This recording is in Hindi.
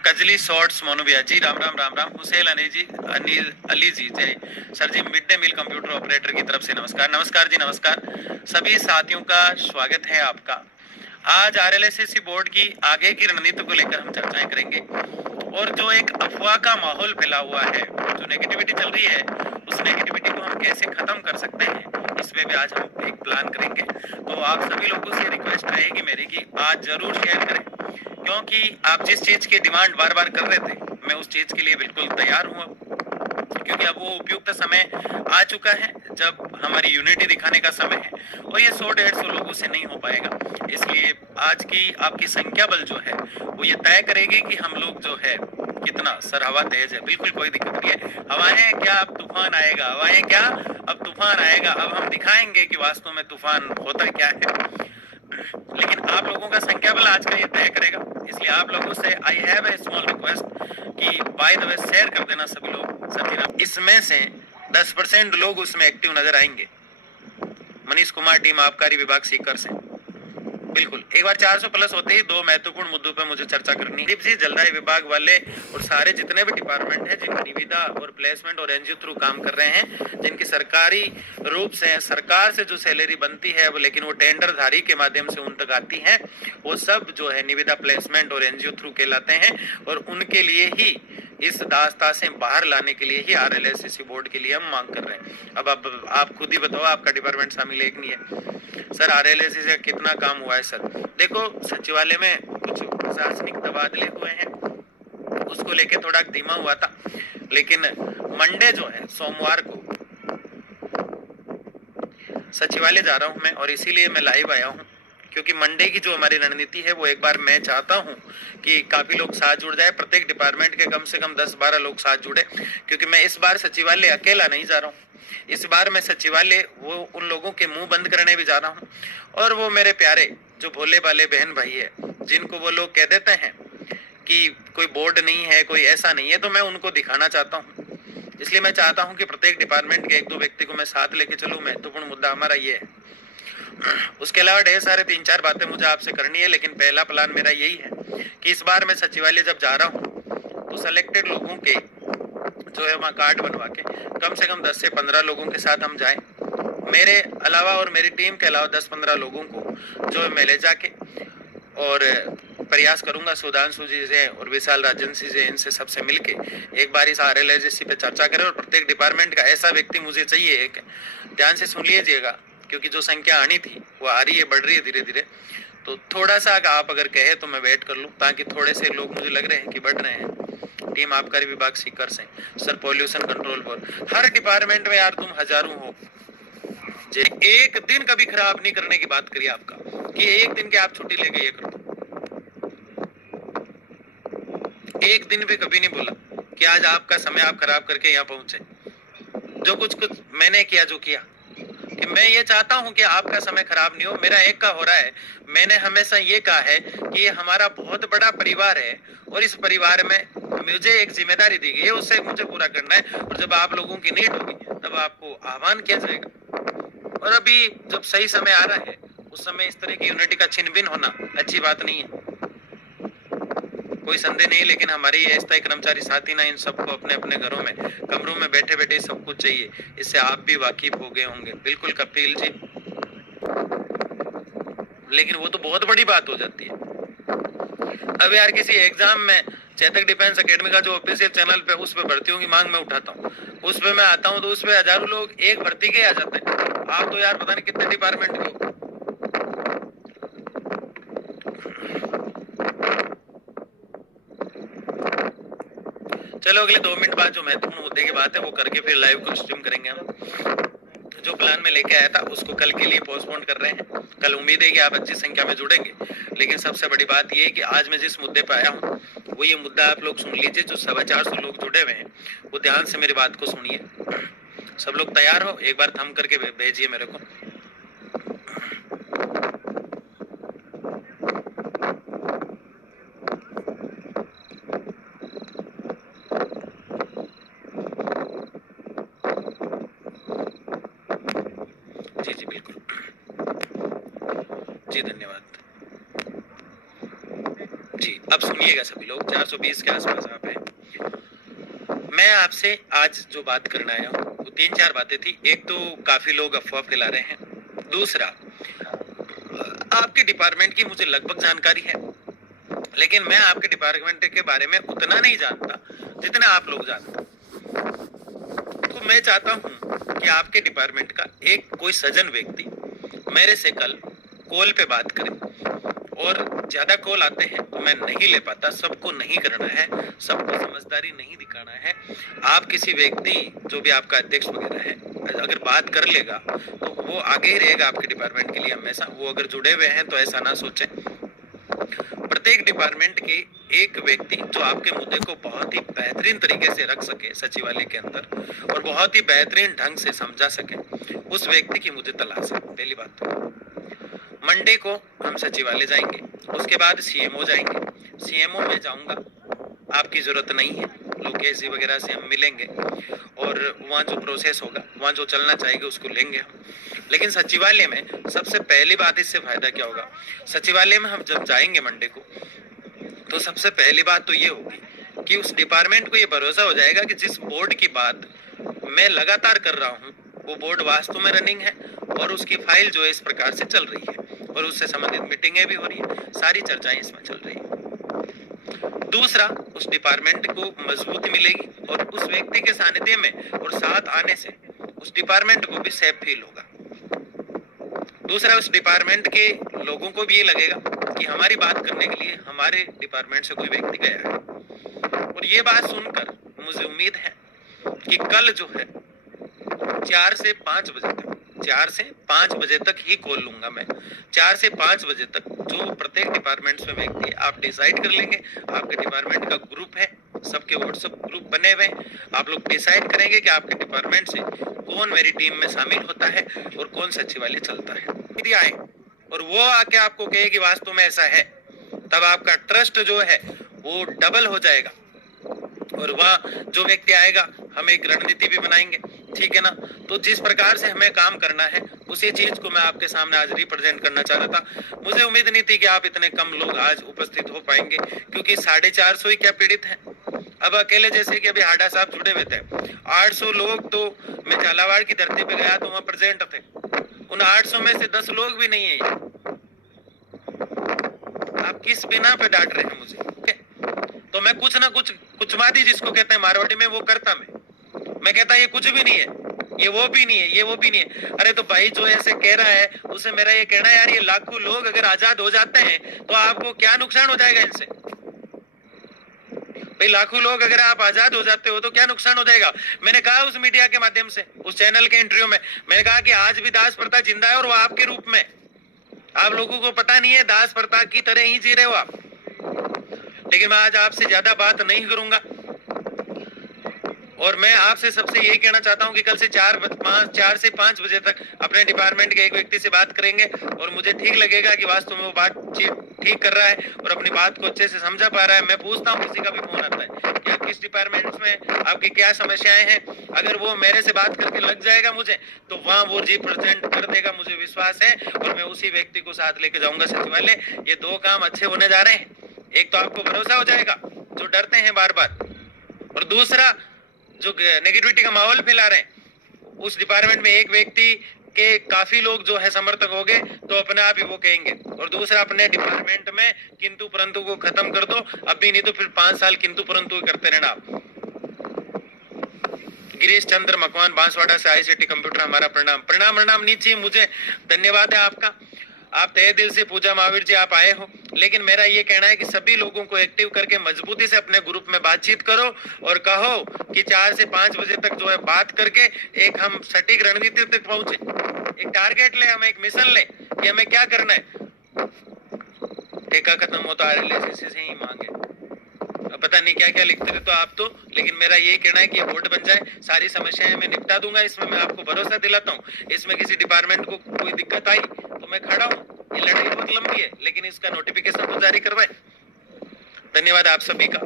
कजली शॉर्ट्स मोनू भैया जी, राम राम राम राम। हुसैन अली जी, Anil Ali ji, Jay sir ji. Mid day meal computer operator की तरफ से नमस्कार। नमस्कार जी, नमस्कार। सभी साथियों का स्वागत है आपका। आज आरएलएसएससी बोर्ड की आगे की रणनीति को लेकर हम चर्चाएं करेंगे, और जो एक अफवाह का माहौल फैला हुआ है, जो नेगेटिविटी चल रही है, उस नेगेटिविटी को हम कैसे खत्म कर सकते हैं, इस पे भी आज हम एक प्लान करेंगे। तो आप सभी लोगों से रिक्वेस्ट रहेगी मेरी कि आज जरूर शेयर करें, क्योंकि आप जिस चीज की डिमांड बार बार कर रहे थे, मैं उस चीज के लिए बिल्कुल तैयार हूँ अब। क्योंकि अब वो उपयुक्त समय आ चुका है जब हमारी यूनिटी दिखाने का समय है, और ये 100-150 लोगों से नहीं हो पाएगा। इसलिए आज की आपकी संख्या बल जो है वो ये तय करेगी कि हम लोग जो है कितना। सर हवा तेज है, बिल्कुल कोई दिक्कत नहीं है। हवाएं क्या, अब तूफान आएगा। हवाएं क्या, अब तूफान आएगा। अब हम दिखाएंगे कि वास्तव में तूफान होता क्या है। लेकिन आप लोगों का संख्या बल आज का ये तय करेगा। इसलिए आप लोगों से I have a small request कि बाय द वे शेयर कर देना सभी लोग। सतीराम, इसमें से 10% लोग उसमें एक्टिव नजर आएंगे। मनीष कुमार, टीम आबकारी विभाग सीकर से। बिल्कुल, एक बार 400 प्लस होते ही दो महत्वपूर्ण मुद्दों पर मुझे चर्चा करनी है। जी, जलदाय विभाग वाले और सारे जितने भी डिपार्टमेंट हैं जिनकी निविदा और प्लेसमेंट और एनजीओ थ्रू काम कर रहे हैं, जिनकी सरकारी रूप से सरकार से जो सैलरी बनती है वो, लेकिन वो टेंडर धारी के माध्यम से उन तक आती है, वो सब जो है निविदा प्लेसमेंट और एनजीओ थ्रू कहलाते हैं। और उनके लिए ही, इस दास्ता से बाहर लाने के लिए ही आरएलएसएससी बोर्ड के लिए हम मांग कर रहे हैं। अब आप खुद ही बताओ, आपका डिपार्टमेंट शामिल है कि नहीं है? सर आरएलएसएससी से कितना काम हुआ है? सर देखो, सचिवालय में कुछ प्रशासनिक तबादले हुए हैं, उसको लेके थोड़ा धीमा हुआ था। लेकिन मंडे जो है, सोमवार को सचिवालय जा रहा हूं मैं, और इसीलिए मैं लाइव आया हूं, क्योंकि मंडे की जो हमारी रणनीति है वो एक बार मैं चाहता हूं कि काफी लोग साथ जुड़ जाए, प्रत्येक डिपार्टमेंट के कम से कम 10-12 लोग साथ जुड़े। क्योंकि मैं इस बार सचिवालय अकेला नहीं जा रहा हूं। इस बार मैं सचिवालय वो उन लोगों के मुंह बंद करने भी जा रहा हूं, और वो मेरे प्यारे जो भोले भाले बहन भाई है, जिनको वो लोग कह देते हैं कि कोई बोर्ड नहीं है, कोई ऐसा नहीं है, तो मैं उनको दिखाना चाहता हूँ। इसलिए मैं चाहता हूँ कि प्रत्येक डिपार्टमेंट के 1-2 व्यक्ति को मैं साथ लेके चलूँ। महत्वपूर्ण मुद्दा हमारा ये है। उसके अलावा ढेर सारे 3-4 बातें मुझे आपसे करनी है, लेकिन पहला प्लान मेरा यही है कि इस बार मैं सचिवालय जब जा रहा हूँ तो सेलेक्टेड लोगों के जो है वहाँ कार्ड बनवा के कम से कम 10 से 15 लोगों के साथ हम जाएं। मेरे अलावा और मेरी टीम के अलावा 10-15 लोगों को जो है मैं ले जाके, और प्रयास करूंगा सुधांशु जी से और विशाल राजन से, इनसे सबसे मिलके एक बार इस आरएलएसएससी पे चर्चा करें। और प्रत्येक डिपार्टमेंट का ऐसा व्यक्ति मुझे चाहिए, एक ध्यान से सुन लीजिएगा, क्योंकि जो संख्या आनी थी वो आ रही है, बढ़ रही है धीरे धीरे। तो थोड़ा सा आप अगर कहे तो मैं वेट कर लूँ, ताकि थोड़े से लोग मुझे लग रहे हैं कि बढ़ रहे हैं। टीम आबकारी विभाग सीकर से, सर पॉल्यूशन कंट्रोल बोर्ड, हर डिपार्टमेंट में यार तुम हजारों हो। एक दिन कभी खराब नहीं करने की बात करिए आपका, कि एक दिन के आप छुट्टी लेके ये कर दो। एक दिन भी कभी नहीं बोला कि आज आपका समय आप खराब करके यहाँ पहुंचे। जो कुछ मैंने किया, जो किया, कि मैं ये चाहता हूं कि आपका समय खराब नहीं हो। मेरा एक का हो रहा है। मैंने हमेशा ये कहा है कि ये हमारा बहुत बड़ा परिवार है, और इस परिवार में मुझे एक जिम्मेदारी दी गई है, उससे मुझे पूरा करना है। और जब आप लोगों की नीड होगी तब आपको आह्वान किया जाएगा। और अभी जब सही समय आ रहा है, उस समय इस तरह की यूनिटी का छिन भिन होना अच्छी बात नहीं है, कोई संदेह नहीं। लेकिन हमारे ये अस्थायी कर्मचारी साथी ना, इन सबको अपने अपने घरों में कमरों में बैठे बैठे सब कुछ चाहिए। इससे आप भी वाकिफ हो गए होंगे। बिल्कुल कपिल जी, लेकिन वो तो बहुत बड़ी बात हो जाती है। अब यार किसी एग्जाम में चेतक डिफेंस एकेडमी का जो ऑफिशियल चैनल पे, उस पे भर्तियों की मांग मैं उठाता हूँ, उस पे मैं आता हूँ, तो उस पे हजारों लोग एक भर्ती के आ जाते हैं। आप तो यार पता नहीं कितने डिपार्टमेंट के लोग। चलो अगले 2 मिनट बाद जो महत्वपूर्ण मुद्दे की बात है वो करके फिर लाइव को स्ट्रीम करेंगे हम। जो प्लान में लेके आया था उसको कल के लिए पोस्टपोन कर रहे हैं। कल उम्मीद है कि आप अच्छी संख्या में जुड़ेंगे। लेकिन सबसे बड़ी बात यह है कि आज मैं जिस मुद्दे पर आया हूँ वो ये मुद्दा आप लोग सुन लीजिए। जो 450 लोग जुड़े हुए हैं वो ध्यान से मेरी बात को सुनिए। सब लोग तैयार हो? एक बार थम करके भेजिए मेरे को। जी जी बिल्कुल जी, धन्यवाद। जी, अब सुनिएगा सभी लोग, 420 के आसपास आप हैं। मैं आपसे आज जो बात करना आया हूँ वो 3-4 बातें थी। एक तो काफी लोग अफवाह फैला रहे हैं। दूसरा, आपके डिपार्टमेंट की मुझे लगभग जानकारी है, लेकिन मैं आपके डिपार्टमेंट के बारे में उतना नहीं जानता जितना आप लोग जानते। तो मैं चाहता हूँ कि आपके डिपार्टमेंट का एक कोई सज्जन व्यक्ति मेरे से कल कॉल पे बात करे। और ज्यादा कॉल आते हैं तो मैं नहीं ले पाता, सबको नहीं करना है, सबको समझदारी नहीं दिखाना है। आप किसी व्यक्ति जो भी आपका अध्यक्ष वगैरह है अगर बात कर लेगा तो वो आगे ही रहेगा आपके डिपार्टमेंट के लिए हमेशा। वो अगर जुड़े हुए हैं तो ऐसा ना सोचें। प्रत्येक डिपार्टमेंट के एक व्यक्ति जो आपके मुद्दे को बहुत ही बेहतरीन तरीके से रख सके सचिवालय के अंदर और बहुत ही बेहतरीन ढंग से समझा सके, उस व्यक्ति की मुझे तलाश है। पहली बात तो मंडे को हम सचिवालय जाएंगे, उसके बाद सीएमओ जाएंगे। सीएमओ में जाऊंगा, आपकी जरूरत नहीं है, लोकेश जी वगैरह से हम मिलेंगे और वहाँ जो प्रोसेस होगा, वहाँ जो चलना चाहेगा उसको लेंगे हम। लेकिन सचिवालय में सबसे पहली बात, इससे फायदा क्या होगा, सचिवालय में हम जब जाएंगे मंडे को तो सबसे पहली बात तो ये होगी कि उस डिपार्टमेंट को ये भरोसा हो जाएगा कि जिस बोर्ड की बात मैं लगातार कर रहा हूँ वो बोर्ड वास्तव में रनिंग है और उसकी फाइल जो है इस प्रकार से चल रही है और उससे संबंधित मीटिंगें भी हो रही है, सारी चर्चाएं इसमें चल रही है। दूसरा, उस डिपार्टमेंट को मजबूती मिलेगी और उस व्यक्ति के सानिध्य में और साथ आने से उस डिपार्टमेंट को भी सेफ फील होगा। दूसरा, उस डिपार्टमेंट के लोगों को भी ये लगेगा कि हमारी बात करने के लिए हमारे डिपार्टमेंट से कोई व्यक्ति गया है। और ये बात सुनकर मुझे उम्मीद है कि कल जो है 4 से 5 बजे तक, 4 से 5 बजे तक ही कॉल लूंगा मैं। 4 से 5 बजे तक जो प्रत्येक डिपार्टमेंट में व्यक्ति आप डिसाइड कर लेंगे, आपके डिपार्टमेंट का ग्रुप है, सबके व्हाट्सएप ग्रुप बने हुए, आप लोग डिसाइड करेंगे कि आपके डिपार्टमेंट से कौन मेरी टीम में शामिल होता है और कौन सचिवालय चलता है। यदि आए और वो आके आपको कहे कि वास्तव में ऐसा है, तब आपका ट्रस्ट जो है वो डबल हो जाएगा और वह जो व्यक्ति आएगा हम एक रणनीति भी बनाएंगे, ठीक है ना। तो जिस प्रकार से हमें काम करना है उसी चीज को मैं आपके सामने आज रिप्रेजेंट करना चाह रहा था। मुझे उम्मीद नहीं थी कि आप इतने कम लोग आज उपस्थित हो पाएंगे, क्योंकि 450 ही क्या पीड़ित हैं। अब अकेले जैसे कि अभी हाडा साहब जुड़े हुए थे, 800 लोग, तो मैं झालावाड़ की धरती पे गया तो वहां प्रेजेंट थे। उन 800 में से 10 लोग भी नहीं है। आप किस बिना पे डांट रहे हैं मुझे? तो मैं कुछ ना कुछ मादी जिसको कहते हैं मारवाड़ी में, वो करता मैं कहता ये कुछ भी नहीं है, ये वो भी नहीं है, ये वो भी नहीं है। अरे तो भाई जो ऐसे कह रहा है उसे मेरा ये कहना है, यार ये लाखों लोग अगर आजाद हो जाते हैं तो आपको क्या नुकसान हो जाएगा इनसे? भाई लाखों लोग अगर आप आजाद हो जाते हो तो क्या नुकसान हो जाएगा? मैंने कहा उस मीडिया के माध्यम से, उस चैनल के इंटरव्यू में, मैंने कहा कि आज भी दास प्रथा जिंदा है और वो आपके रूप में। आप लोगों को पता नहीं है, दास प्रथा की तरह ही जी रहे हो आप। लेकिन मैं आज आपसे ज्यादा बात नहीं करूंगा और मैं आपसे सबसे यही कहना चाहता हूं कि कल से 4 से 5 बजे तक अपने डिपार्टमेंट के एक व्यक्ति से बात करेंगे और मुझे ठीक लगेगा कि वास्तव में वो बातचीत ठीक कर रहा है और अपनी बात को अच्छे से समझा पा रहा है। मैं पूछता हूं, किसी का भी फोन आता है कि आप किस डिपार्टमेंट में, आपकी क्या समस्याएं हैं, अगर वो मेरे से बात करके लग जाएगा मुझे तो वहां वो रिप्रेजेंट कर देगा, मुझे विश्वास है। और मैं उसी व्यक्ति को साथ लेके जाऊंगा सचिवालय। ये 2 काम अच्छे होने जा रहे हैं। एक तो आपको भरोसा हो जाएगा जो डरते हैं बार बार, और दूसरा जो नेगेटिविटी का माहौल फैला रहे हैं उस डिपार्टमेंट में एक व्यक्ति के काफी लोग जो है समर्थक हो गए तो अपने आप ही वो कहेंगे। और दूसरा, अपने डिपार्टमेंट में किंतु परंतु को खत्म कर दो, अभी नहीं तो फिर 5 साल किंतु परंतु करते रहना आप। गिरीश चंद्र मकवान बांसवाड़ा से ICT कंप्यूटर, हमारा प्रणाम। प्रणाम नहीं चाहिए मुझे, धन्यवाद है आपका। आप तहे दिल से, पूजा महावीर जी, आप आए हो। लेकिन मेरा ये कहना है कि सभी लोगों को एक्टिव करके मजबूती से अपने ग्रुप में बातचीत करो और कहो कि 4 से 5 बजे तक जो है बात करके एक हम सटीक रणनीति तक पहुंचे, एक टारगेट ले, हम एक मिशन ले कि हमें क्या करना है। ठेका खत्म होता RLS से ही मांगे, पता नहीं क्या क्या लिखते थे तो आप तो, लेकिन मेरा यही कहना है कि ये बोर्ड बन जाए, सारी समस्याएं मैं निपटा दूंगा। इसमें मैं आपको भरोसा दिलाता हूँ। इसमें किसी डिपार्टमेंट को कोई दिक्कत आई तो मैं खड़ा हूँ। ये लड़ाई बहुत लंबी है, लेकिन इसका नोटिफिकेशन तो जारी करवाए। धन्यवाद आप सभी का।